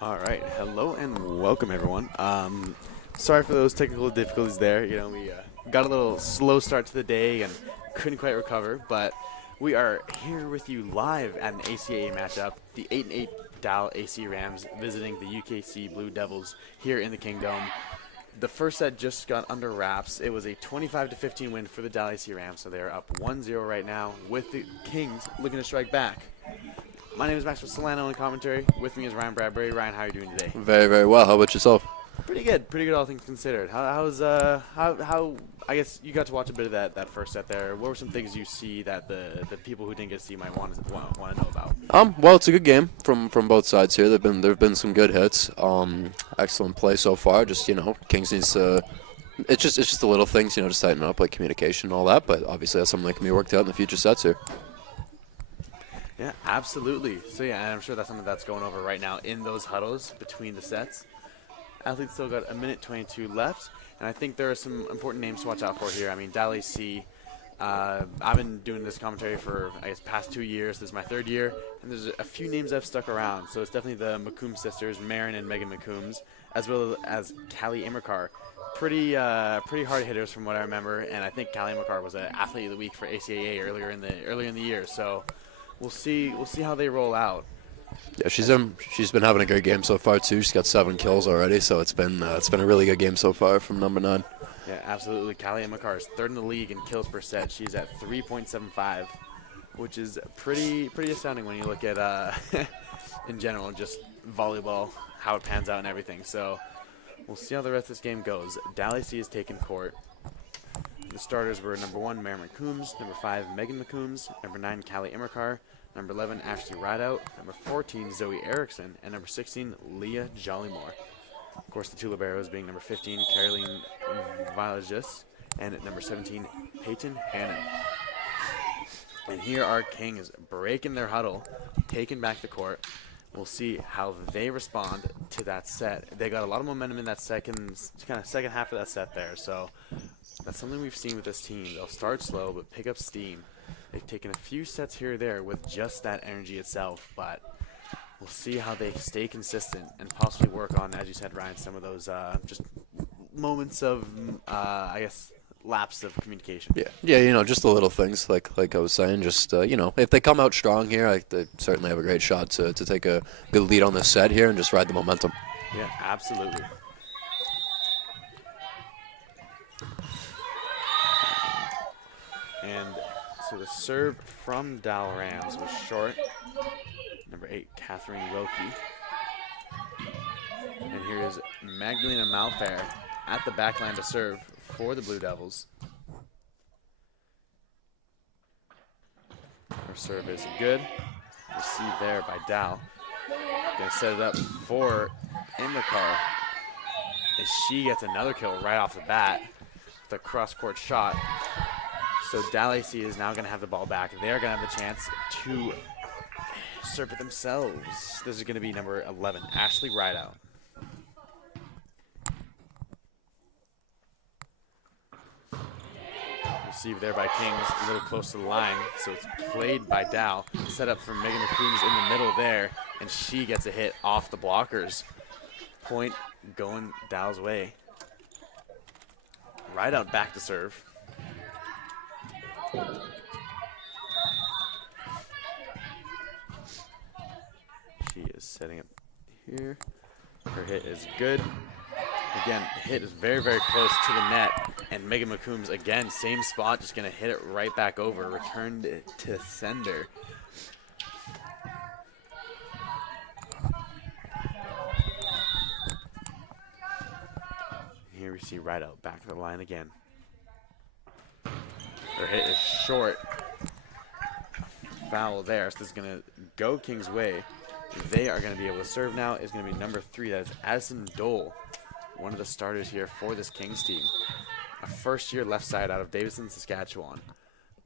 All right, hello and welcome everyone. Sorry for those technical difficulties there. We got a little slow start to the day and couldn't quite recover, but we are here with you live at an ACAA matchup. The 8-8 Dal AC Rams visiting the UKC Blue Devils here in the Kingdom. The first set just got under wraps. It was a 25-15 win for the Dal AC Rams, so they're up 1-0 right now with the Kings looking to strike back. My name is Maxwell Solano in commentary. With me is Ryan Bradbury. Ryan, how are you doing today? Very, very well. How about yourself? Pretty good, all things considered. How I guess you got to watch a bit of that first set there. What were some things you see that the people who didn't get to see might want to know about? Well, it's a good game from both sides here. There've been some good hits. Excellent play so far. Just Kings needs to. It's just the little things, just tighten up, like communication and all that. But obviously, that's something that can be worked out in the future sets here. Yeah, absolutely. So yeah, and I'm sure that's something that's going over right now in those huddles between the sets. Athletes still got 1:22 left, and I think there are some important names to watch out for here. I mean, Dal AC, I've been doing this commentary for, I guess, past 2 years. This is my third year, and there's a few names that have stuck around. So it's definitely the McCombs sisters, Marin and Megan McCombs, as well as Callie Immercar. Pretty hard hitters from what I remember, and I think Callie Immercar was an athlete of the week for ACAA earlier in the year. So we'll see how they roll out. Yeah, she's been having a great game so far too. She's got 7 kills already, so it's been a really good game so far from number 9. Yeah, absolutely. Callie Immercar is third in the league in kills per set. She's at 3.75, which is pretty astounding when you look at in general just volleyball, how it pans out and everything. So we'll see how the rest of this game goes. Dal AC has taken court. The starters were number 1, Marin McCombs, number 5, Megan McCombs, number 9, Callie Immercar, number 11, Ashley Rideout, number 14, Zoe Erickson, and number 16, Leah Jollymore. Of course, the two liberos being number 15, Caroline Villages, and at number 17, Peyton Hannon. And here are Kings breaking their huddle, taking back the court. We'll see how they respond to that set. They got a lot of momentum in that second half of that set there, so that's something we've seen with this team. They'll start slow but pick up steam. They've taken a few sets here or there with just that energy itself, but we'll see how they stay consistent and possibly work on, as you said, Ryan, some of those just moments of, I guess, lapse of communication. Yeah, just the little things like I was saying. Just if they come out strong here, they certainly have a great shot to take a good lead on this set here and just ride the momentum. Yeah, absolutely. And so the serve from Dal Rams was short. Number 8, Catherine Wilkie. And here is Magdalena Malfair at the backline to serve for the Blue Devils. Her serve is good. Received there by Dal. Gonna set it up for Immercar. And she gets another kill right off the bat with a cross-court shot. So Dal AC is now going to have the ball back. They're going to have the chance to serve it themselves. This is going to be number 11, Ashley Rideout. Received there by Kings, a little close to the line. So it's played by Dal. Set up for Megan McCombs in the middle there. And she gets a hit off the blockers. Point going Dal's way. Rideout back to serve. She is setting up here. Her hit is good. Again, the hit is very, very close to the net. And Megan McCombs, again, same spot, just going to hit it right back over. Returned it to sender. Here we see Rideout back to the line again. Her hit is short. Foul there. So this is going to go Kings' way. They are going to be able to serve now. It's going to be number 3. That is Addison Dole, one of the starters here for this Kings team. A first-year left side out of Davidson, Saskatchewan.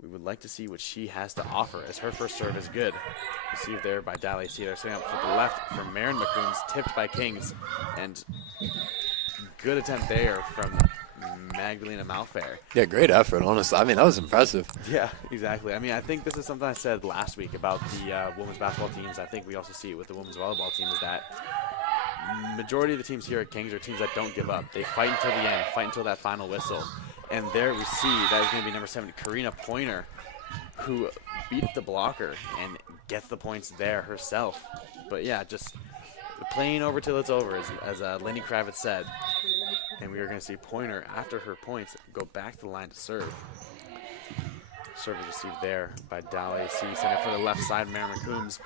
We would like to see what she has to offer, as her first serve is good. Received there by Dal AC. They're setting up for the left for Marin McCombs, tipped by Kings. And good attempt there from Magdalena Malfair. Yeah, great effort, honestly. I mean, that was impressive. Yeah, exactly. I mean, I think this is something I said last week about the women's basketball teams. I think we also see it with the women's volleyball team, is that majority of the teams here at Kings are teams that don't give up. They fight until the end, fight until that final whistle. And there we see that is going to be number 7, Karina Pointer, who beats the blocker and gets the points there herself. But yeah, just playing over till it's over, as Lenny Kravitz said. And we are going to see Pointer, after her points, go back to the line to serve. Serve is received there by Dal AC. Sent it for the left side, Merriman Coombs.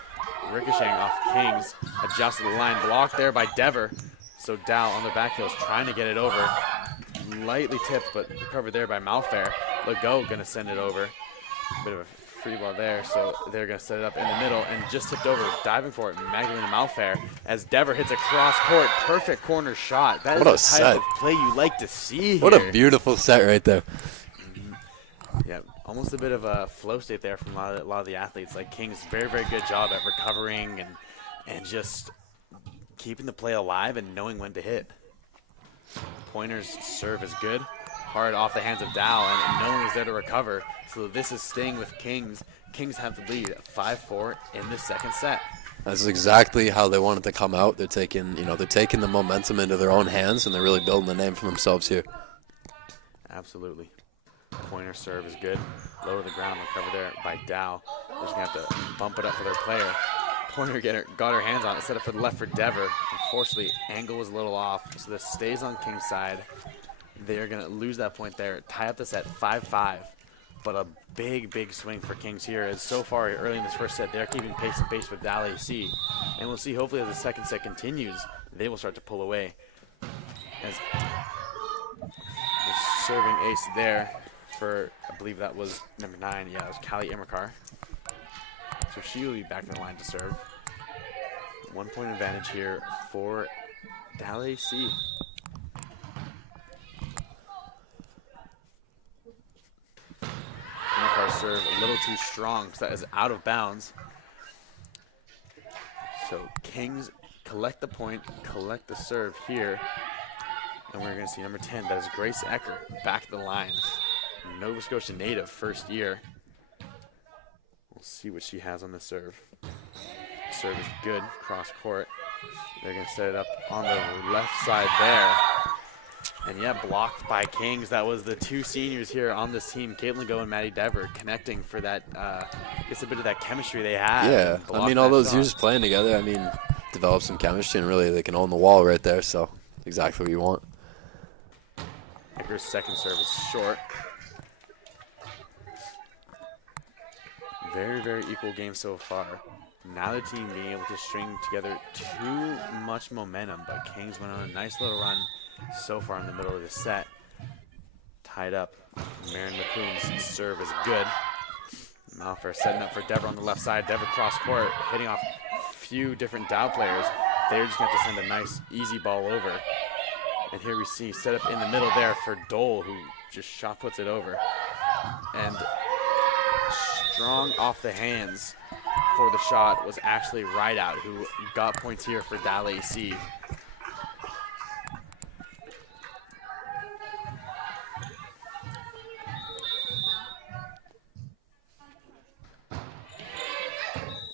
Ricocheting off Kings. Adjusted the line. Blocked there by Dever. So Dal on the back heels trying to get it over. Lightly tipped, but recovered there by Malfair. Legault going to send it over. Bit of a free ball there, so they're going to set it up in the middle and just tipped over, diving for it, Magdalena Malfair, as Dever hits a cross-court, perfect corner shot. That What a is the type set. of play you like to see here. What a beautiful set right there. Yeah, almost a bit of a flow state there from a lot of the athletes. Like King's very, very good job at recovering and just keeping the play alive and knowing when to hit. Pointer's serve is good. Hard off the hands of Dow, and no one was there to recover. So this is staying with Kings. Kings have the lead 5-4 in the second set. That's exactly how they wanted to come out. They're taking the momentum into their own hands, and they're really building the name for themselves here. Absolutely. Pointer serve is good. Low to the ground, recovered there by Dow. They're just going to have to bump it up for their player. Pointer got her hands on it, set up for the left for Dever. Unfortunately, angle was a little off, so this stays on King's side. They're going to lose that point there, tie up the set 5-5. But a big, big swing for Kings here, as so far early in this first set, they're keeping pace and pace with Dal AC. And we'll see, hopefully, as the second set continues, they will start to pull away. As the serving ace there for, I believe that was number 9. Yeah, it was Callie Imerkar. So she will be back in the line to serve. 1 point advantage here for Dal AC. Imerkar's serve a little too strong, so that is out of bounds. So Kings collect the point, collect the serve here. And we're going to see number 10, that is Grace Ecker, back to the line. Nova Scotia native, first year. We'll see what she has on the serve. Serve is good, cross court. They're going to set it up on the left side there. And yeah, blocked by Kings. That was the 2 seniors here on this team, Caitlin Go and Maddie Dever, connecting for that, just a bit of that chemistry they had. Yeah, I mean, all those years playing together, I mean, develop some chemistry, and really they can own the wall right there, so exactly what you want. Ecker's second serve is short. Very, very equal game so far. Now the team being able to string together too much momentum, but Kings went on a nice little run so far in the middle of the set. Tied up. Marin McCoon's serve is good. Malfair setting up for Dever on the left side. Dever cross court, hitting off a few different Dow players. They're just going to have to send a nice, easy ball over. And here we see set up in the middle there for Dole, who just shot puts it over. And strong off the hands for the shot was actually Rideout, who got points here for Dal AC.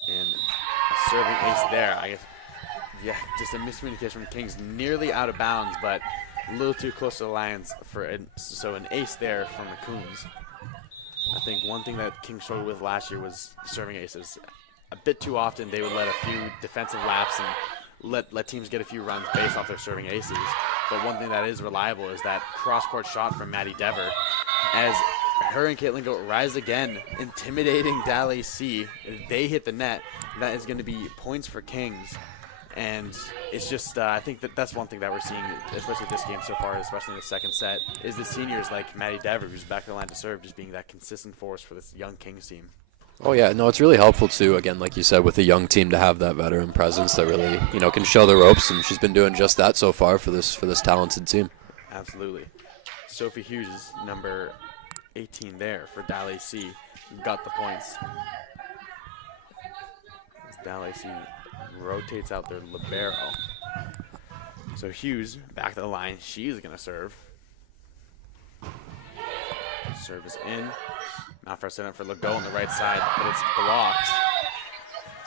And a serving ace there, I guess. Yeah, just a miscommunication from Kings, nearly out of bounds, but a little too close to the lines for so an ace there from McCombs. I think one thing that Kings struggled with last year was serving aces. A bit too often they would let a few defensive laps and let teams get a few runs based off their serving aces. But one thing that is reliable is that cross-court shot from Maddie Dever, as her and Caitlin go rise again, intimidating Dal AC. If they hit the net, that is going to be points for Kings. And it's just, I think that's one thing that we're seeing, especially this game so far, especially in the second set, is the seniors like Maddie Dever, who's back in the line to serve, just being that consistent force for this young Kings team. Oh yeah, no, it's really helpful too, again, like you said, with a young team to have that veteran presence that really, can show the ropes, and she's been doing just that so far for this talented team. Absolutely. Sophie Hughes, number 18 there for Dal AC, got the points. Dal AC rotates out their libero. So Hughes back to the line. She's going to serve. Serve is in. Now for a set up for Legault on the right side, but it's blocked.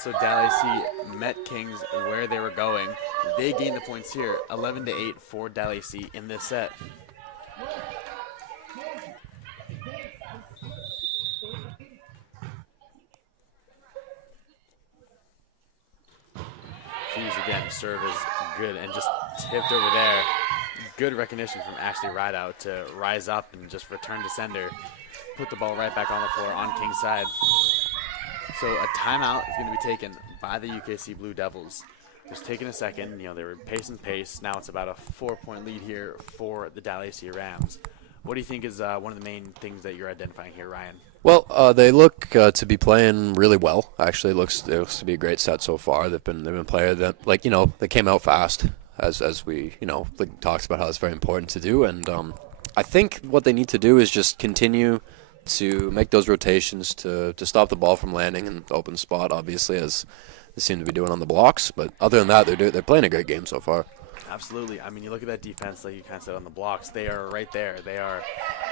So Dalacy met Kings where they were going. They gained the points here, 11-8 for Dalacy in this set. Hughes again, serve is good and just tipped over there. Good recognition from Ashley Rideout to rise up and just return to sender. Put the ball right back on the floor on King's side. So a timeout is going to be taken by the UKC Blue Devils. Just taking a second, they were pace and pace. Now it's about a 4-point lead here for the Dalacy Rams. What do you think is one of the main things that you're identifying here, Ryan? Well, they look to be playing really well. Actually, it looks to be a great set so far. They've been players that they came out fast, as we talks about how it's very important to do. And I think what they need to do is just continue to make those rotations to stop the ball from landing in the open spot. Obviously, as they seem to be doing on the blocks. But other than that, they're playing a great game so far. Absolutely. I mean, you look at that defense, like you kind of said on the blocks, they are right there. They are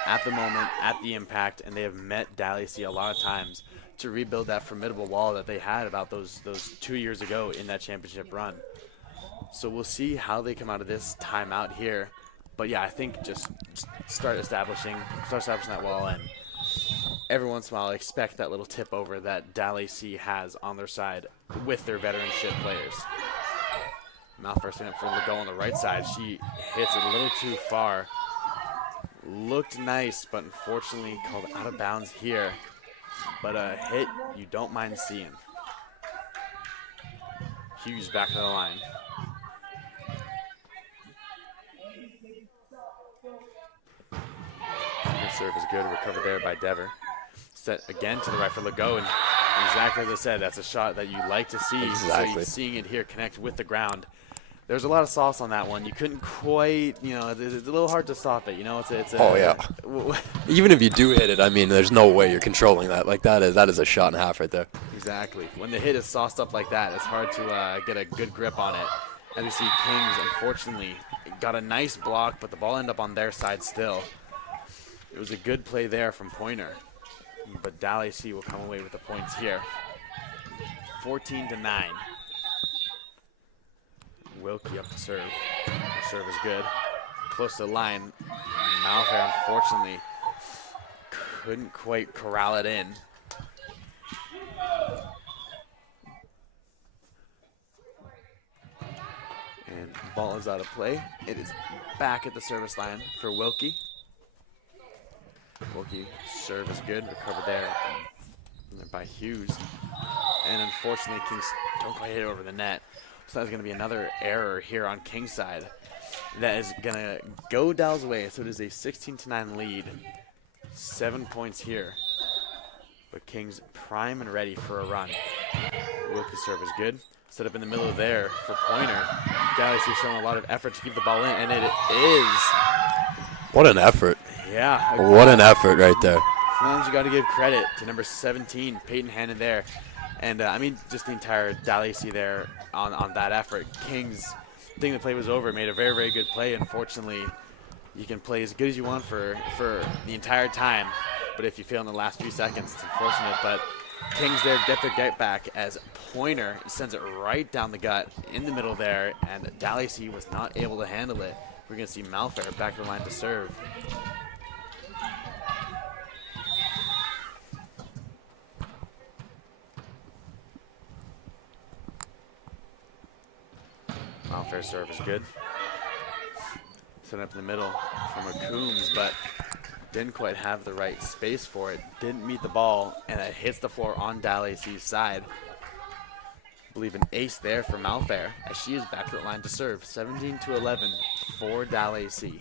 at the moment, at the impact, and they have met Dalacy a lot of times to rebuild that formidable wall that they had about those 2 years ago in that championship run. So we'll see how they come out of this timeout here. But yeah, I think just start establishing that wall, and every once in a while expect that little tip over that Dalacy has on their side with their veteranship players. Malfair setting up for Legault on the right side. She hits it a little too far. Looked nice, but unfortunately called out of bounds here. But a hit you don't mind seeing. Hughes back to the line. Good serve is good. Recovered there by Dever. Set again to the right for Legault. And exactly as I said, that's a shot that you like to see. Exactly. So you're seeing it here connect with the ground. There's a lot of sauce on that one. You couldn't quite, it's a little hard to stop it. Oh, yeah. Even if you do hit it, I mean, there's no way you're controlling that. Like, that is a shot and a half right there. Exactly. When the hit is sauced up like that, it's hard to get a good grip on it. As we see, Kings, unfortunately, got a nice block, but the ball ended up on their side still. It was a good play there from Pointer. But Dalacy will come away with the points here. 14-9. Wilkie up to serve. The serve is good. Close to the line. Malfair, unfortunately, couldn't quite corral it in. And ball is out of play. It is back at the service line for Wilkie. Wilkie, serve is good. Recovered there by Hughes. And unfortunately, Kings don't quite hit it over the net. So that's going to be another error here on King's side. That is going to go Dal's way. So it is a 16-9 lead. 7 points here. But Kings prime and ready for a run. Wilkie's serve is good. Set up in the middle there for Pointer. Dalacy showing a lot of effort to keep the ball in, and it is. What an effort. Yeah. What an effort right there. Sometimes you got to give credit to number 17, Peyton Hannon there. And, I mean, just the entire Dalacy there on that effort. Kings, thinking the play was over, made a very, very good play. Unfortunately, you can play as good as you want for the entire time. But if you fail in the last few seconds, it's unfortunate. But Kings there get their get back as Pointer sends it right down the gut in the middle there. And Dalacy was not able to handle it. We're going to see Malfair back to the line to serve. Malfair serve is good. Set up in the middle from a Coombs, but didn't quite have the right space for it. Didn't meet the ball, and it hits the floor on Dalacy's side. I believe an ace there for Malfair, as she is back to the line to serve. 17-11 for Dalacy.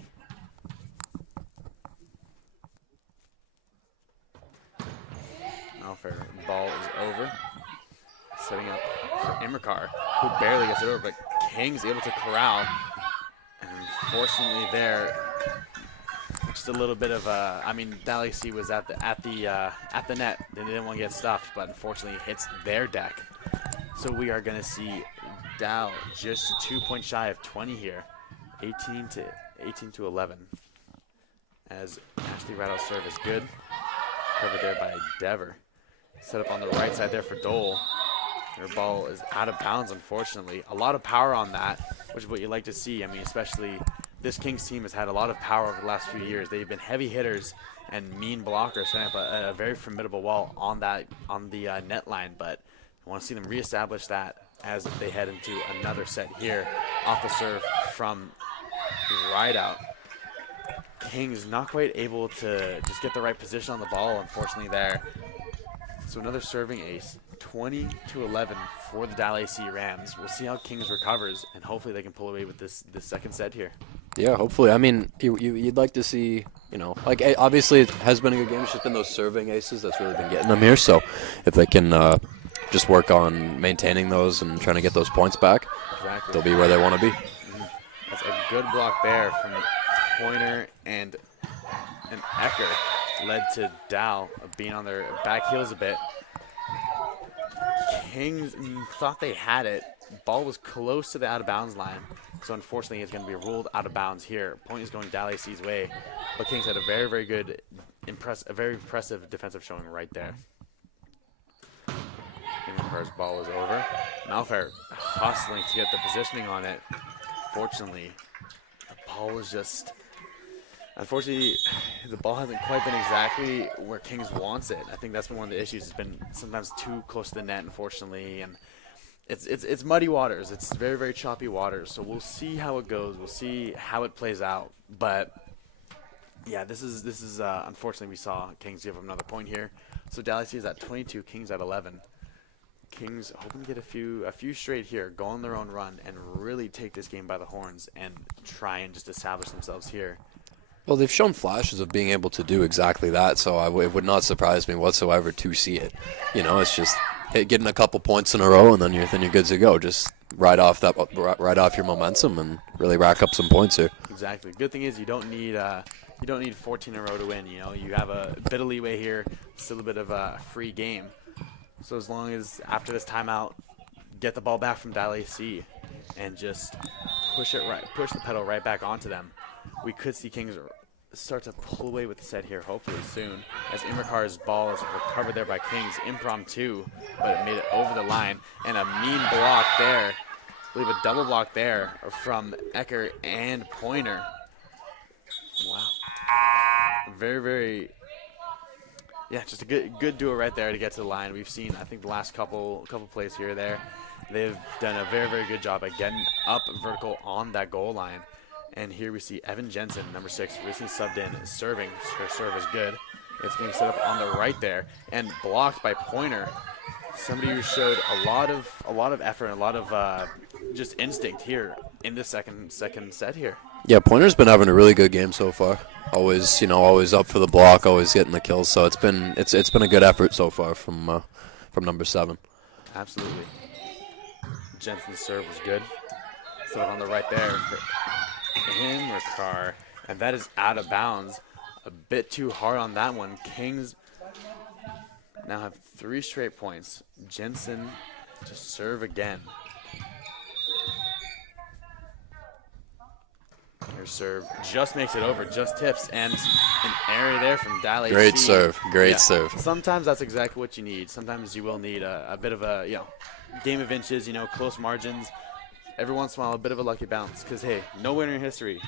Malfair, ball is over. Setting up for Imrikar, who barely gets it over, but King's able to corral. And unfortunately there, just a little bit of Dalacy was at the net. They didn't want to get stuffed, but unfortunately hits their deck. So we are going to see Dal just 2 points shy of 20 here, 18-11. As Ashley Rattle's serve is good, covered there by Dever. Set up on the right side there for Dole. Their ball is out of bounds, unfortunately. A lot of power on that, which is what you like to see. I mean, especially this Kings team has had a lot of power over the last few years. They've been heavy hitters and mean blockers, setting up a very formidable wall on the net line. But I want to see them reestablish that as they head into another set here off the serve from right out. Kings not quite able to just get the right position on the ball, unfortunately, there. So another serving ace, 20-11 for the Dal AC Rams. We'll see how Kings recovers, and hopefully they can pull away with this second set here. Yeah, hopefully. I mean, you'd like to see, like obviously it has been a good game. It's just been those serving aces that's really been getting them here. So if they can just work on maintaining those and trying to get those points back, exactly, they'll be where they want to be. That's a good block there from Pointer and Ecker. Led to Dow being on their back heels a bit. Kings thought they had it. Ball was close to the out-of-bounds line, so unfortunately it's going to be ruled out of bounds here. Point is going Dal AC's way, but Kings had a very, very good, very impressive defensive showing right there. Immer's ball is over. Malfair hustling to get the positioning on it. Fortunately, the ball was just... Unfortunately, the ball hasn't quite been exactly where Kings wants it. I think that's been one of the issues. It's been sometimes too close to the net, unfortunately, and it's muddy waters. It's very, very choppy waters. So we'll see how it goes. We'll see how it plays out. But yeah, this is unfortunately we saw Kings give up another point here. So Dal AC is at 22, Kings at 11. Kings hoping to get a few straight here, go on their own run, and really take this game by the horns and try and just establish themselves here. Well, they've shown flashes of being able to do exactly that, so it would not surprise me whatsoever to see it. It's just getting a couple points in a row, and then you're good to go. Just ride off your momentum and really rack up some points here. Exactly. Good thing is you don't need 14 in a row to win. You have a bit of leeway here, still a bit of a free game. So as long as after this timeout, get the ball back from Dal AC and just push the pedal right back onto them. We could see Kings start to pull away with the set here, hopefully soon, as Imrikar's ball is recovered there by Kings, impromptu, but it made it over the line, and a mean block there. I believe a double block there from Ecker and Pointer. Wow. Very, very, yeah, just a good duo right there to get to the line. We've seen, I think, the last couple plays here or there. They've done a very, very good job at getting up vertical on that goal line. And here we see Evan Jensen, number 6, recently subbed in, serving. Her serve is good. It's getting set up on the right there and blocked by Pointer. Somebody who showed a lot of effort and a lot of just instinct here in the second set here. Yeah, Pointer's been having a really good game so far. Always up for the block, always getting the kills. So it's been a good effort so far from number 7. Absolutely. Jensen's serve was good. Set up on the right there. Imrikar, and that is out of bounds. A bit too hard on that one. Kings now have 3 straight points. Jensen to serve again. Her serve just makes it over, just tips, and an area there from Dal AC. Great serve, great serve. Sometimes that's exactly what you need. Sometimes you will need a bit of a game of inches, close margins. Every once in a while, a bit of a lucky bounce. Because, hey, no winner in history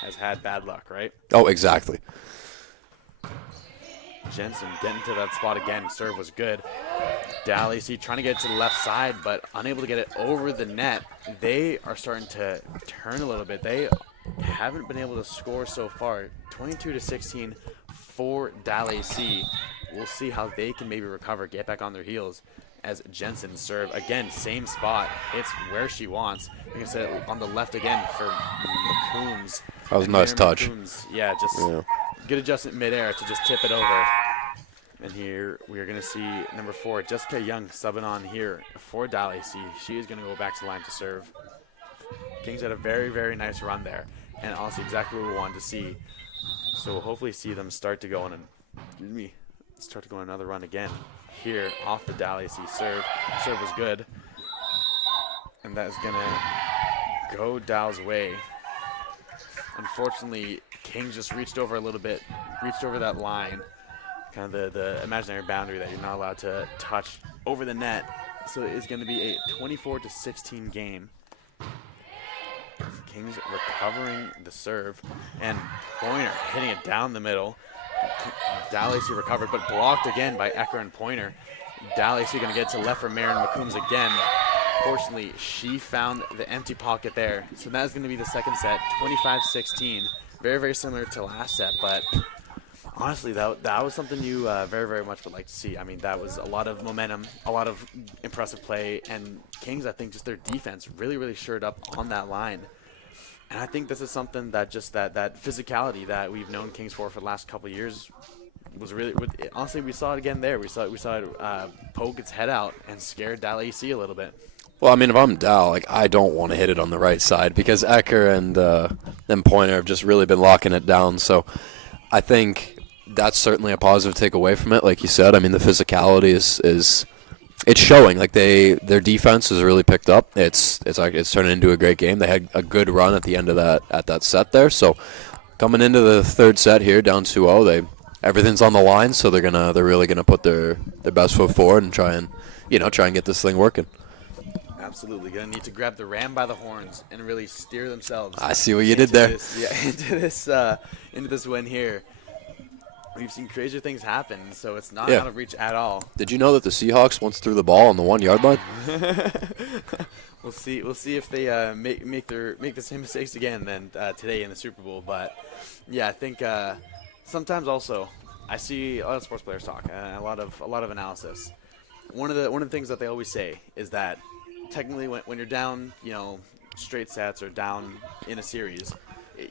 has had bad luck, right? Oh, exactly. Jensen getting to that spot again. Serve was good. Dal AC trying to get it to the left side, but unable to get it over the net. They are starting to turn a little bit. They haven't been able to score so far. 22-16 for Dal AC. We'll see how they can maybe recover, get back on their heels. As Jensen serve again, same spot. It's where she wants. You can set it on the left again for McCombs. That was a nice touch. Yeah, good adjustment midair to just tip it over. And here we are going to see number 4, Jessica Young, subbing on here for Dal AC. She is going to go back to line to serve. Kings had a very, very nice run there, and honestly exactly what we wanted to see. So we'll hopefully see them start to go on another run again. Here off the Dal AC serve. Serve was good. And that is going to go Dal's way. Unfortunately, Kings just reached over a little bit, reached over that line, kind of the imaginary boundary that you're not allowed to touch over the net. So it is going to be a 24-16 game. Kings recovering the serve, and Pointer hitting it down the middle. Dalacy recovered, but blocked again by Ecker and Pointer. Dalacy going to get to left for Marin McCombs again. Fortunately, she found the empty pocket there. So that is going to be the second set, 25-16. Very, very similar to last set, but honestly, that was something you very, very much would like to see. I mean, that was a lot of momentum, a lot of impressive play, and Kings, I think, just their defense really, really shored up on that line. And I think this is something that just that physicality that we've known Kings for the last couple of years was really, honestly, we saw it again there. We saw it poke its head out and scare Dalacy a little bit. Well, I mean, if I'm Dal, like, I don't want to hit it on the right side because Ecker and Pointer have just really been locking it down. So I think that's certainly a positive takeaway from it. Like you said, I mean, the physicality is it's showing. Like their defense has really picked up. It's turning into a great game. They had a good run at the end of that set there. So coming into the third set here, down 2-0, everything's on the line. So they're really gonna put their best foot forward and try and get this thing working. Absolutely, gonna need to grab the ram by the horns and really steer themselves. I see what you did there. Into this win here. We've seen crazier things happen, so it's not out of reach at all. Did you know that the Seahawks once threw the ball on the 1 yard line? We'll see if they make the same mistakes again than today in the Super Bowl. But yeah, I think sometimes also I see a lot of sports players talk, a lot of analysis. One of the things that they always say is that technically when you're down, straight sets or down in a series,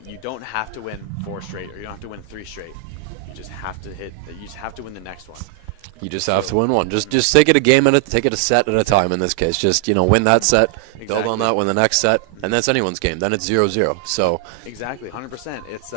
you don't have to win 4 straight or you don't have to win 3 straight. You just have to win the next one. You just have to win one. Just take it take it a set at a time in this case. Just, win that set, build on that, win the next set, and that's anyone's game. Then it's 0-0. So exactly, 100%. It's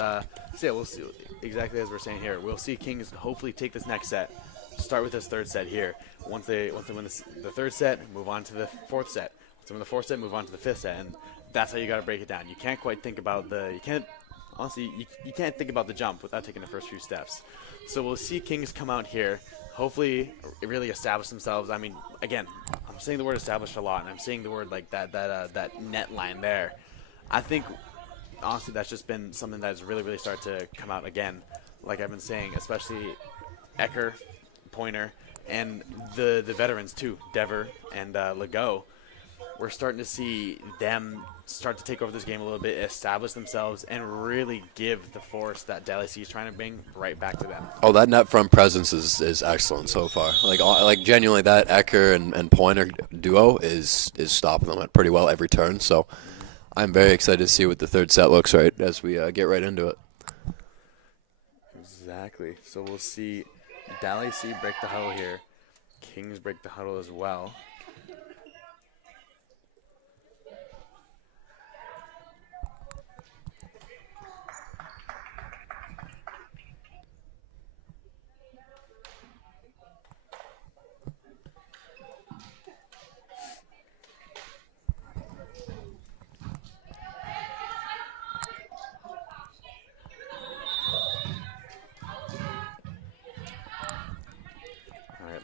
we'll see exactly as we're saying here. We'll see Kings hopefully take this next set. Start with this third set here. Once they win the third set, move on to the fourth set. Once they win the fourth set, move on to the fifth set, and that's how you got to break it down. You can't quite think about you can't think about the jump without taking the first few steps. So we'll see Kings come out here, hopefully really establish themselves. I mean, again, I'm saying the word established a lot, and I'm saying the word like that net line there. I think, honestly, that's just been something that's really, really started to come out again, like I've been saying, especially Ecker, Pointer, and the veterans too, Dever and Legault. We're starting to see them start to take over this game a little bit, establish themselves, and really give the force that Dalacy is trying to bring right back to them. Oh, that net front presence is excellent so far. Like genuinely, that Ecker and Pointer duo is stopping them at pretty well every turn. So I'm very excited to see what the third set looks like as we get right into it. Exactly. So we'll see Dalacy break the huddle here. Kings break the huddle as well.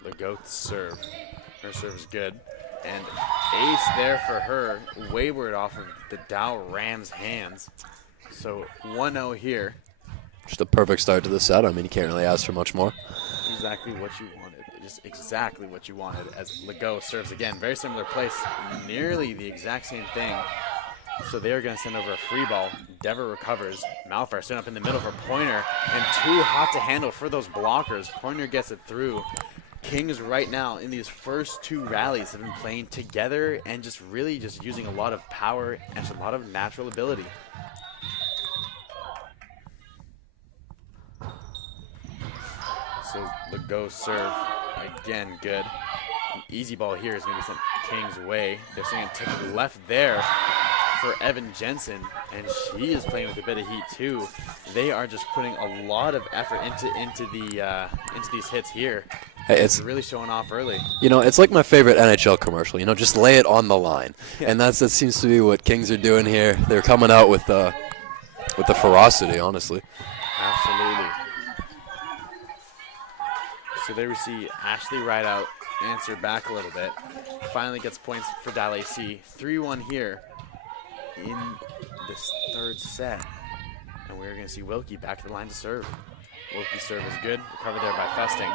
Legault's serve. Her serve is good. And ace there for her, wayward off of the Dow Rams' hands. So 1-0 here. Just a perfect start to the set. I mean, you can't really ask for much more. Exactly what you wanted. Just exactly what you wanted as Legault serves again. Very similar place. Nearly the exact same thing. So they're going to send over a free ball. Dever recovers. Malfire sitting up in the middle for Pointer. And too hot to handle for those blockers. Pointer gets it through. Kings right now in these first 2 rallies have been playing together and just really just using a lot of power and just a lot of natural ability. So Legault serve again good. An easy ball here is going to be sent Kings' way. They're saying take left there for Evan Jensen, and she is playing with a bit of heat too. They are just putting a lot of effort into these hits here. Hey, it's really showing off early. It's like my favorite NHL commercial. Just lay it on the line, and that seems to be what Kings are doing here. They're coming out with the ferocity, honestly. Absolutely. So there we see Ashley Rideout answer back a little bit. Finally gets points for Dal AC. 3-1 here in this third set. And we're going to see Wilkie back to the line to serve. Wilkie's serve is good. Recovered there by Festing.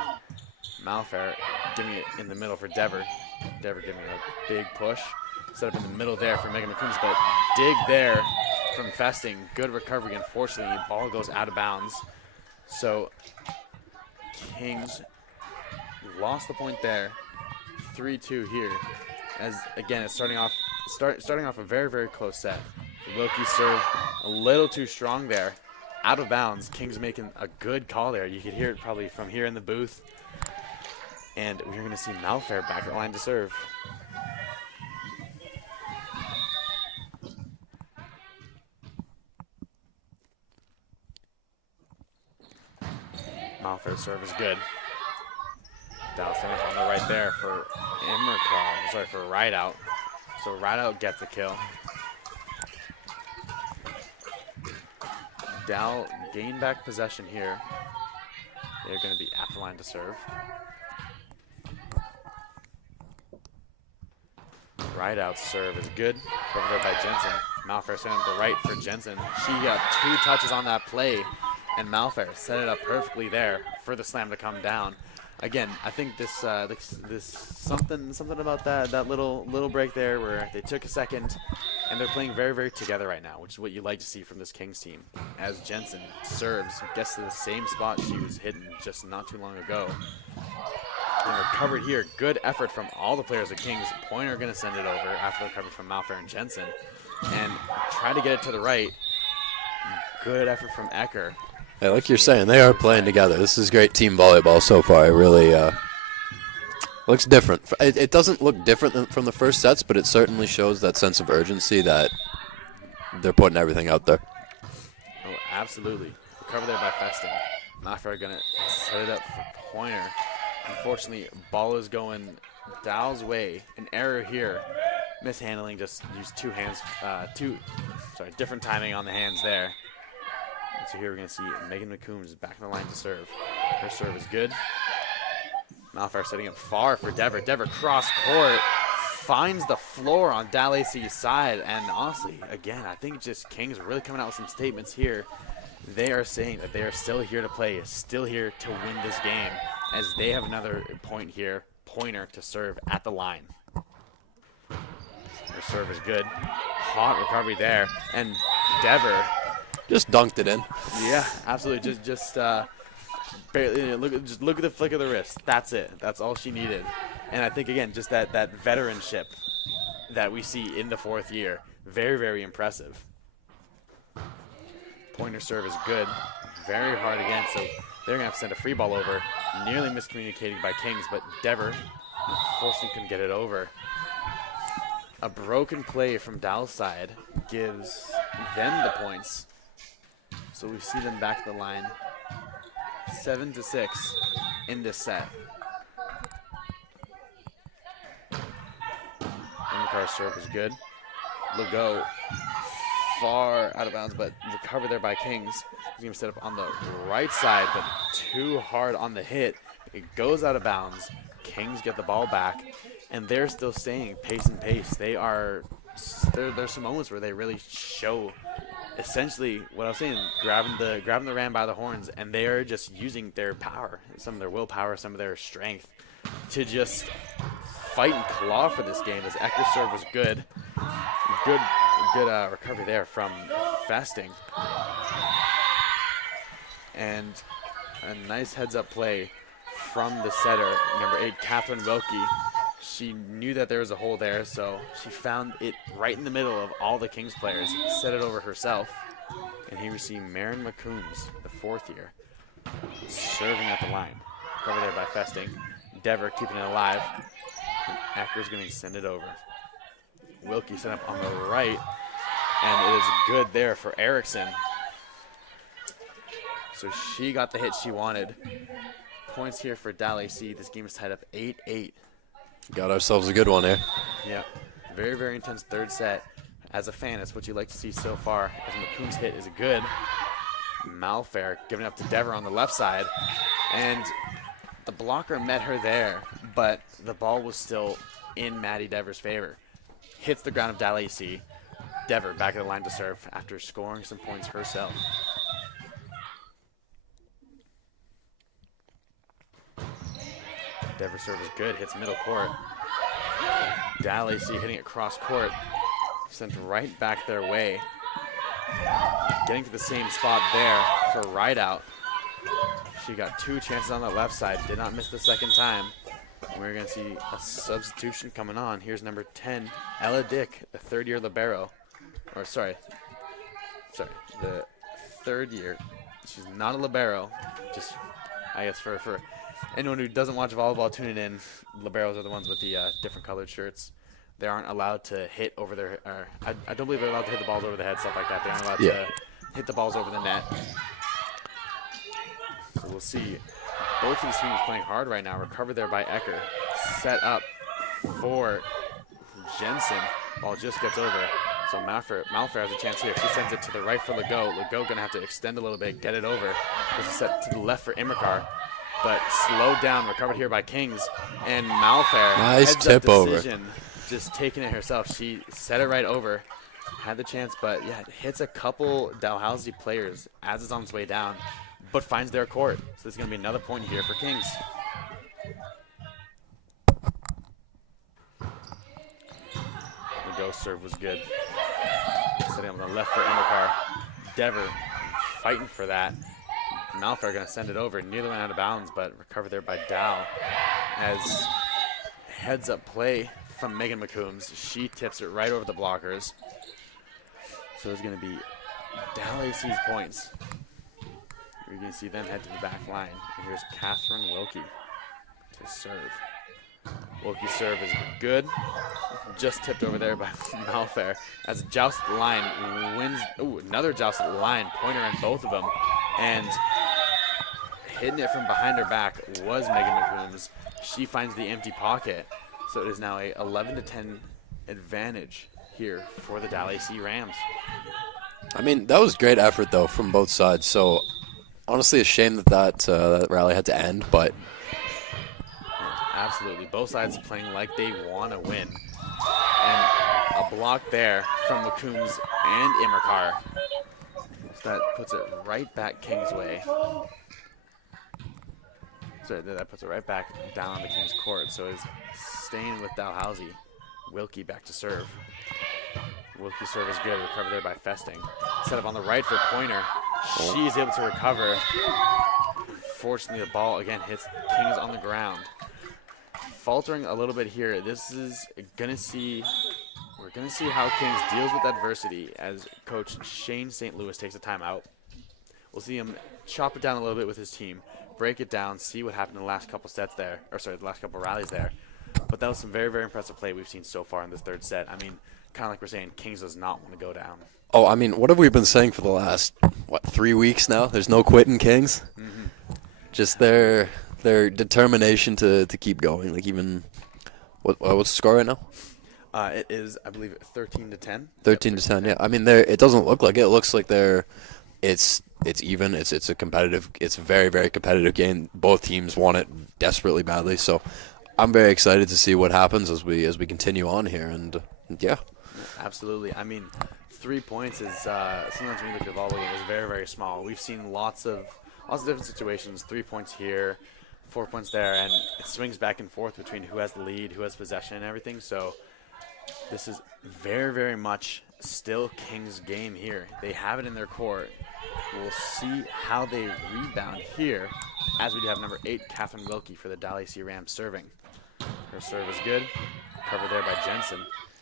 Malfair giving it in the middle for Dever. Dever giving it a big push. Set up in the middle there for Megan McCombs, but dig there from Festing. Good recovery. Unfortunately, ball goes out of bounds. So Kings lost the point there. 3-2 here. As again, it's starting off a very, very close set. Wilkie serve a little too strong there. Out of bounds. Kings making a good call there. You could hear it probably from here in the booth. And we're going to see Malfair back at the line to serve. Malfair's serve is good. Dallas standing up on the right there for for Rideout. So Rideout gets a kill. Dow gain back possession here. They're going to be at the line to serve. Rideout's serve is good. Over there by Jensen. Malfair sending up the right for Jensen. She got 2 touches on that play, and Malfair set it up perfectly there for the slam to come down. Again, I think this something about that little break there where they took a second, and they're playing very, very together right now, which is what you like to see from this Kings team. As Jensen serves, gets to the same spot she was hitting just not too long ago. And recovered here. Good effort from all the players of Kings. Pointer going to send it over after the recovery from Malfair and Jensen. And try to get it to the right. Good effort from Ecker. Yeah, like you're saying, they are playing together. This is great team volleyball so far. It really looks different. It doesn't look different from the first sets, but it certainly shows that sense of urgency that they're putting everything out there. Oh, absolutely. Recovered there by Festing. Malfair going to set it up for Pointer. Unfortunately, ball is going Dow's way. An error here. Mishandling, just used different timing on the hands there. And so here we're going to see Megan McCombs back in the line to serve. Her serve is good. Malfair setting up far for Dever. Dever cross court, finds the floor on Dal AC's side. And honestly, again, I think just Kings are really coming out with some statements here. They are saying that they are still here to play, still here to win this game, as they have another point here, Pointer to serve at the line. Her serve is good. Hot recovery there. And Dever just dunked it in. Yeah, absolutely. Just barely, look at the flick of the wrist. That's it. That's all she needed. And I think, again, just that veteranship that we see in the 4th year. Very, very impressive. Pointer serve is good. Very hard again, so they're going to have to send a free ball over. Nearly miscommunicating by Kings, but Dever unfortunately couldn't get it over. A broken play from Dow's side gives them the points. So we see them back to the line. 7-6 in this set. Incar's serve is good. Legault far out of bounds, but recovered there by Kings. He's going to set up on the right side, but too hard on the hit. It goes out of bounds. Kings get the ball back, and they're still staying pace and pace. There's some moments where they really show essentially what I was saying, grabbing the ram by the horns, and they are just using their power, some of their willpower, some of their strength to just fight and claw for this game. As Ecker's serve was good. Good recovery there from Festing. And a nice heads-up play from the setter, number 8, Catherine Wilkie. She knew that there was a hole there, so she found it right in the middle of all the Kings players, set it over herself. And here we see Marin McCombs, the 4th year, serving at the line. Covered there by Festing. Dever keeping it alive. And Ecker's going to send it over. Wilkie set up on the right, and it is good there for Erickson. So she got the hit she wanted. Points here for Dal AC. This game is tied up 8-8. Got ourselves a good one here. Yeah, very, very intense third set. As a fan, it's what you like to see so far. As McCombs' hit is good. Malfair giving up to Dever on the left side. And the blocker met her there. but the ball was still in Maddie Dever's favor. Hits the ground of Dal AC. Dever back at the line to serve after scoring some points herself. Dever's serve is good, hits middle court. Dal AC hitting it cross court, sent right back their way. Getting to the same spot there for right out. She got 2 chances on the left side, did not miss the second time. We're going to see a substitution coming on. Here's number 10, Ella Dick, the third-year libero. Or sorry, the third year. She's not a libero. Just, I guess, for anyone who doesn't watch volleyball tuning in, liberos are the ones with the different colored shirts. They aren't allowed to hit over their, I don't believe they're allowed to hit the balls over the head, stuff like that. They aren't allowed to hit the balls over the net. So we'll see. Both these teams playing hard right now. Recovered there by Ecker. Set up for Jensen. Ball just gets over. So Malfair has a chance here. She sends it to the right for Legault. Legault gonna have to extend a little bit, get it over. This is set to the left for Immercar, but slowed down, recovered here by Kings. And Malfair, nice tip over. Just taking it herself. She set it right over. Had the chance, but yeah, it hits a couple Dalhousie players as it's on its way down, but finds their court. So there's going to be another point here for Kings. The ghost serve was good. Setting up on the left for Immercar. Dever fighting for that. Malfair going to send it over. Nearly went out of bounds, but recovered there by Dow. As heads up play from Megan McCombs. She tips it right over the blockers. So it's going to be Dal AC's points. You're going to see them head to the back line. And here's Catherine Wilkie to serve. Wilkie's serve is good. Just tipped over there by Malfair. As joust line wins. Ooh, another joust line. Pointer in both of them. And hitting it from behind her back was Megan McCombs. She finds the empty pocket. So it is now a 11-10 advantage here for the Dal AC Rams. I mean, that was great effort, though, from both sides. So, honestly, a shame that rally had to end, but... Absolutely. Both sides playing like they want to win. And a block there from McCombs and Immercar. So that puts it right back King's way. So that puts it right back down on the King's court. So it's staying with Dalhousie. Wilkie back to serve. Wilkie's serve is good. Recovered there by Festing. Set up on the right for Pointer. She's able to recover. Fortunately, the ball again hits Kings on the ground. Faltering a little bit here. This is gonna see. We're gonna see how Kings deals with adversity as Coach Shane St. Louis takes a timeout. We'll see him chop it down a little bit with his team, break it down, see what happened in the last couple sets there, or sorry, the last couple rallies there. But that was some very, very impressive play we've seen so far in this third set. I mean, kind of like we're saying, Kings does not want to go down. Oh, I mean, what have we been saying for the last, 3 weeks now? There's no quitting, Kings. Mm-hmm. Just their determination to keep going. Like even, what's the score right now? It is, I believe, 13-10. 13-10. Yeah. I mean, it doesn't look like it. It looks like it's even. It's a competitive. It's a very, very competitive game. Both teams want it desperately badly. So I'm very excited to see what happens as we continue on here. And yeah. Absolutely. I mean, 3 points is sometimes when you look at the volleyball game, is very, very small. We've seen lots of different situations. 3 points here, 4 points there, and it swings back and forth between who has the lead, who has possession, and everything. So this is very, very much still Kings' game here. They have it in their court. We'll see how they rebound here as we do have number 8, Catherine Wilkie for the Dal AC Rams serving. Her serve is good. Covered there by Jensen.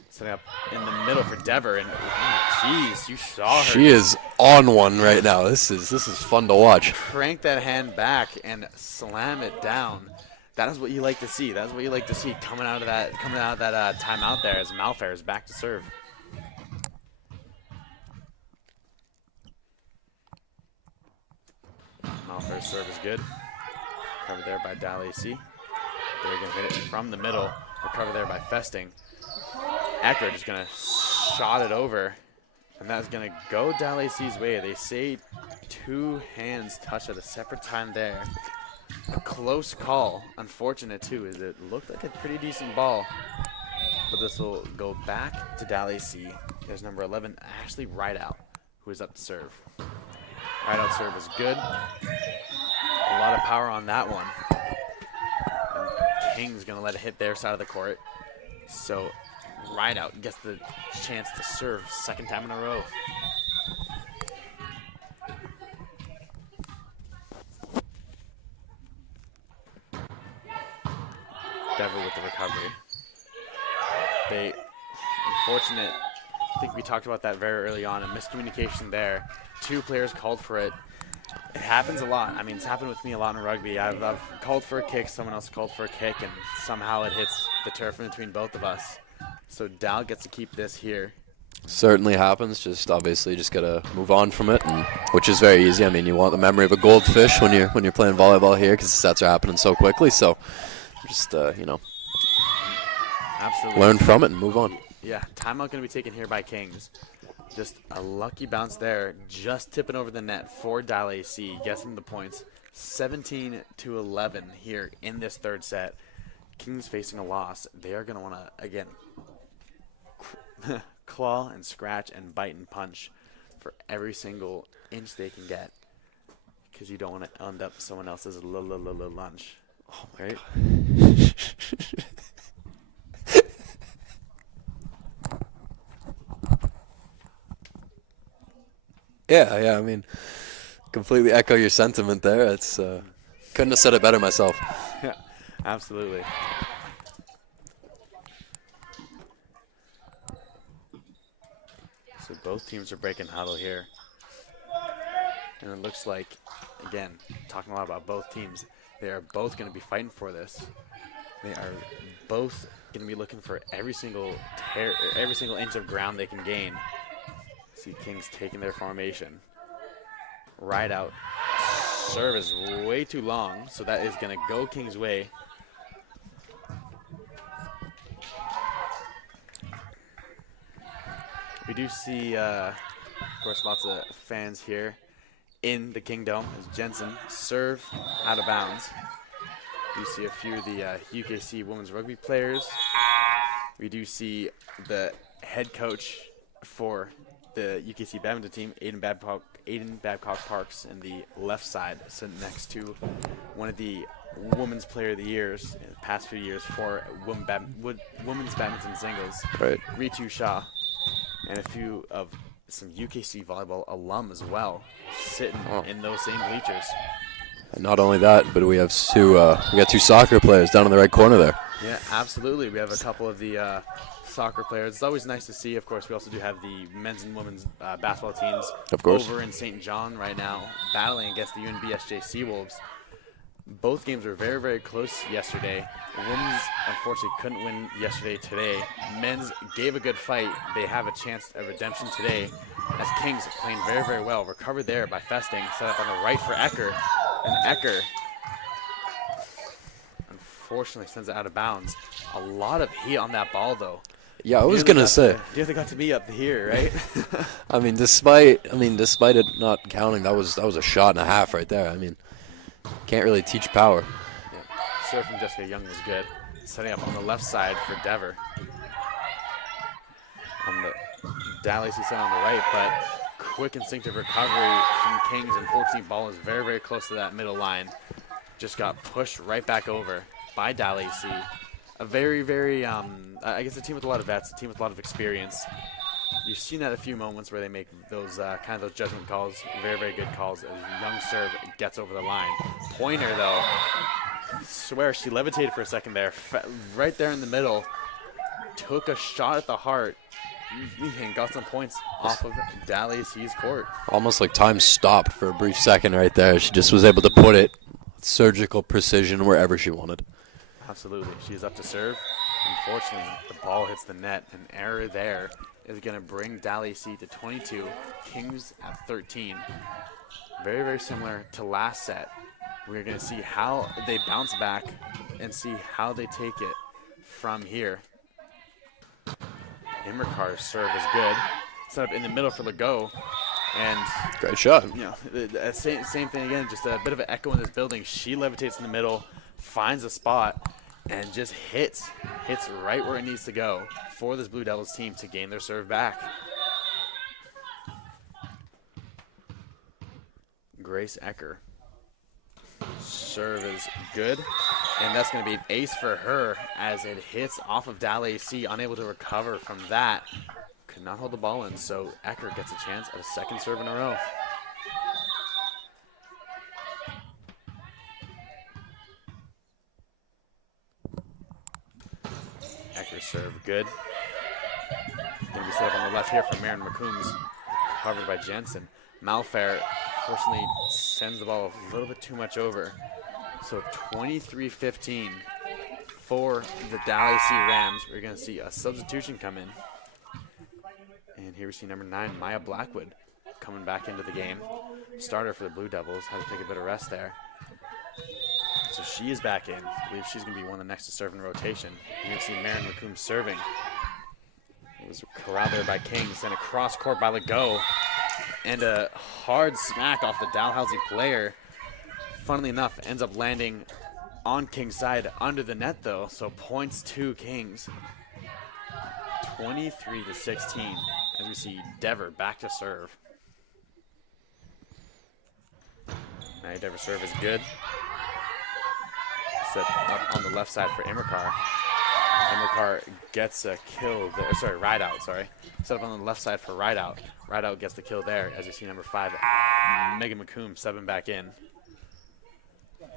Setting up in the middle for Dever, and jeez, you saw her. She is on one right now. This is fun to watch. Crank that hand back and slam it down. That is what you like to see. That's what you like to see coming out of that timeout there as Malfair is back to serve. Malfair's serve is good. Covered there by Dal AC. They're going to hit it from the middle. Recovered there by Festing. Ecker just going to shot it over, and that's going to go Dal AC's way. They say 2 hands touch at a separate time there. A close call. Unfortunate, too, as it looked like a pretty decent ball. But this will go back to Dal AC. There's number 11, Ashley Rideout, who is up to serve. Rideout serve is good. A lot of power on that one. And King's going to let it hit their side of the court. So Rideout gets the chance to serve second time in a row. Dever with the recovery. Unfortunate, I think we talked about that very early on, a miscommunication there. 2 players called for it. It happens a lot. I mean, it's happened with me a lot in rugby. I've called for a kick, someone else called for a kick, and somehow it hits the turf in between both of us. So Dal gets to keep this here. Certainly happens. Just obviously just gotta move on from it, and which is very easy. I mean, you want the memory of a goldfish when you're playing volleyball here, because the sets are happening so quickly. So just Absolutely. learn from it and move on. Yeah, timeout going to be taken here by Kings. Just a lucky bounce there, just tipping over the net for Dal AC, gets them the points. 17-11 here in this third set. Kings facing a loss. They are going to want to, again, claw and scratch and bite and punch for every single inch they can get, because you don't want to end up someone else's lunch. Oh my right? God. Yeah, I mean, completely echo your sentiment there. It's couldn't have said it better myself. Yeah, absolutely. So both teams are breaking huddle here. And it looks like, again, talking a lot about both teams, they are both going to be fighting for this. They are both going to be looking for every single inch of ground they can gain. See Kings taking their formation. Rideout. Serve is way too long, so that is going to go Kings' way. We do see, of course, lots of fans here in the Kingdom as Jensen serve out of bounds. You see a few of the UKC women's rugby players. We do see the head coach for the UKC badminton team, Aiden Babcock Parks, in the left side, sitting next to one of the Women's Player of the Years in the past few years for women's badminton singles, Right. Ritu Shah, and a few of some UKC volleyball alum as well, sitting in those same bleachers. And not only that, but we have we got 2 soccer players down in the right corner there. Yeah, absolutely. We have a couple of the soccer players. It's always nice to see. Of course, we also do have the men's and women's basketball teams Of course. over in St. John right now, battling against the UNBSJ Seawolves. Both games were very, very close yesterday. Women's, unfortunately, couldn't win yesterday today. Men's gave a good fight. They have a chance of redemption today, as Kings playing very, very well. Recovered there by Festing, set up on the right for Ecker. And Ecker, unfortunately, sends it out of bounds. A lot of heat on that ball, though. Yeah, I was gonna say. Nearly got to me up here, right? I mean, despite it not counting, that was a shot and a half right there. I mean, can't really teach power. Yeah. Serve from Jessica Young was good. Setting up on the left side for Dever. On the Dal AC side on the right, but quick instinctive recovery from Kings. Unfortunately, ball is very, very close to that middle line. Just got pushed right back over by Dal AC. A very, very, I guess a team with a lot of vets, a team with a lot of experience. You've seen that a few moments where they make those kind of those judgment calls, very, very good calls as Young serve gets over the line. Pointer, though, I swear she levitated for a second there, right there in the middle, took a shot at the heart, and got some points off of Dal AC's court. Almost like time stopped for a brief second right there. She just was able to put it with surgical precision wherever she wanted. Absolutely. She's up to serve. Unfortunately, the ball hits the net. An error there is going to bring Dal AC to 22, Kings at 13. Very, very similar to last set. We're going to see how they bounce back and see how they take it from here. Immerkar's serve is good. Set up in the middle for Legault. And Great shot. you know, same thing again, just a bit of an echo in this building. She levitates in the middle, finds a spot, and just hits right where it needs to go for this Blue Devils team to gain their serve back. Grace Ecker. Serve is good, and that's going to be an ace for her as it hits off of Dal AC, unable to recover from that. Could not hold the ball in, so Ecker gets a chance at a second serve in a row. Ecker serve good. Going to be set up on the left here for Marin McCombs, covered by Jensen. Malfair, fortunately, sends the ball a little bit too much over. So 23-15 for the Dal AC Rams. We're going to see a substitution come in. And here we see number 9, Maya Blackwood, coming back into the game. Starter for the Blue Devils, had to take a bit of rest there. So she is back in. I believe she's going to be one of the next to serve in rotation. You're going to see Marin McComb serving. It was corralled there by Kings, and a cross court by Legault. And a hard smack off the Dalhousie player. Funnily enough, ends up landing on King's side under the net, though. So points to Kings. 23-16. As we see Dever back to serve. Now Dever's serve is good. Set up on the left side for Immercar. Immercar gets a kill there. Sorry, Rideout, sorry. Set up on the left side for Rideout. Rideout gets the kill there, as you see number 5, Megan McComb, subbing back in.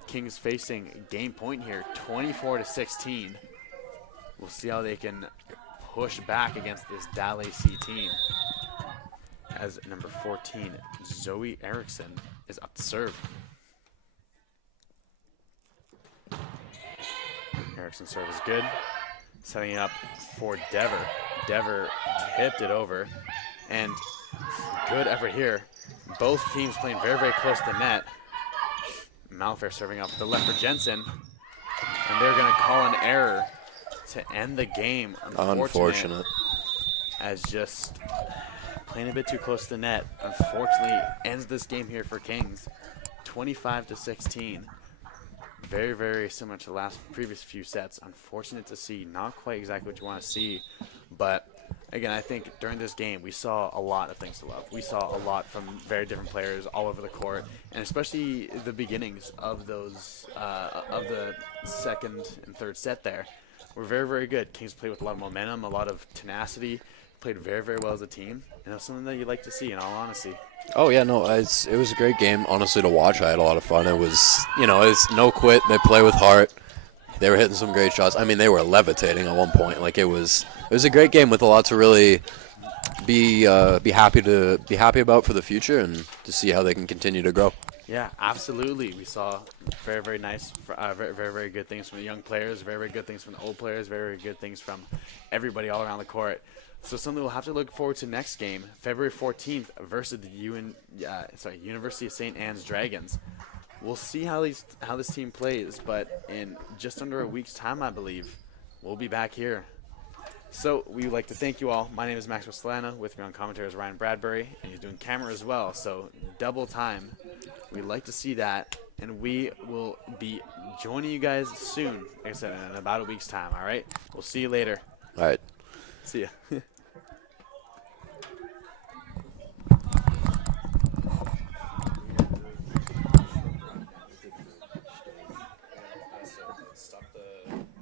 Kings facing game point here, 24-16. We'll see how they can push back against this Dal AC team. As number 14, Zoe Erickson, is up to serve. Erickson's serve is good. Setting it up for Dever. Dever tipped it over. And good effort here. Both teams playing very, very close to the net. Malfair serving up the left for Jensen. And they're going to call an error to end the game. Unfortunate. As just playing a bit too close to the net, unfortunately, ends this game here for Kings. 25-16. Very, very similar to the previous few sets. Unfortunate to see. Not quite exactly what you want to see. But, again, I think during this game, we saw a lot of things to love. We saw a lot from very different players all over the court. And especially the beginnings of those, of the second and third set there were very, very good. Kings played with a lot of momentum, a lot of tenacity. Played very, very well as a team. And that's something that you like to see, in all honesty. Oh, yeah, no, it was a great game, honestly, to watch. I had a lot of fun. It was, it's no quit. They play with heart. They were hitting some great shots. I mean, they were levitating at one point. Like, it was a great game with a lot to really be happy about for the future and to see how they can continue to grow. Yeah, absolutely. We saw very, very nice, very, very, very good things from the young players, very, very good things from the old players, very, very good things from everybody all around the court. So something we'll have to look forward to next game, February 14th versus the University of St. Anne's Dragons. We'll see how this team plays, but in just under a week's time, I believe, we'll be back here. So we would like to thank you all. My name is Max Waslana. With me on commentary is Ryan Bradbury, and he's doing camera as well, so double time. We'd like to see that, and we will be joining you guys soon, like I said, in about a week's time, all right? We'll see you later. All right. See ya.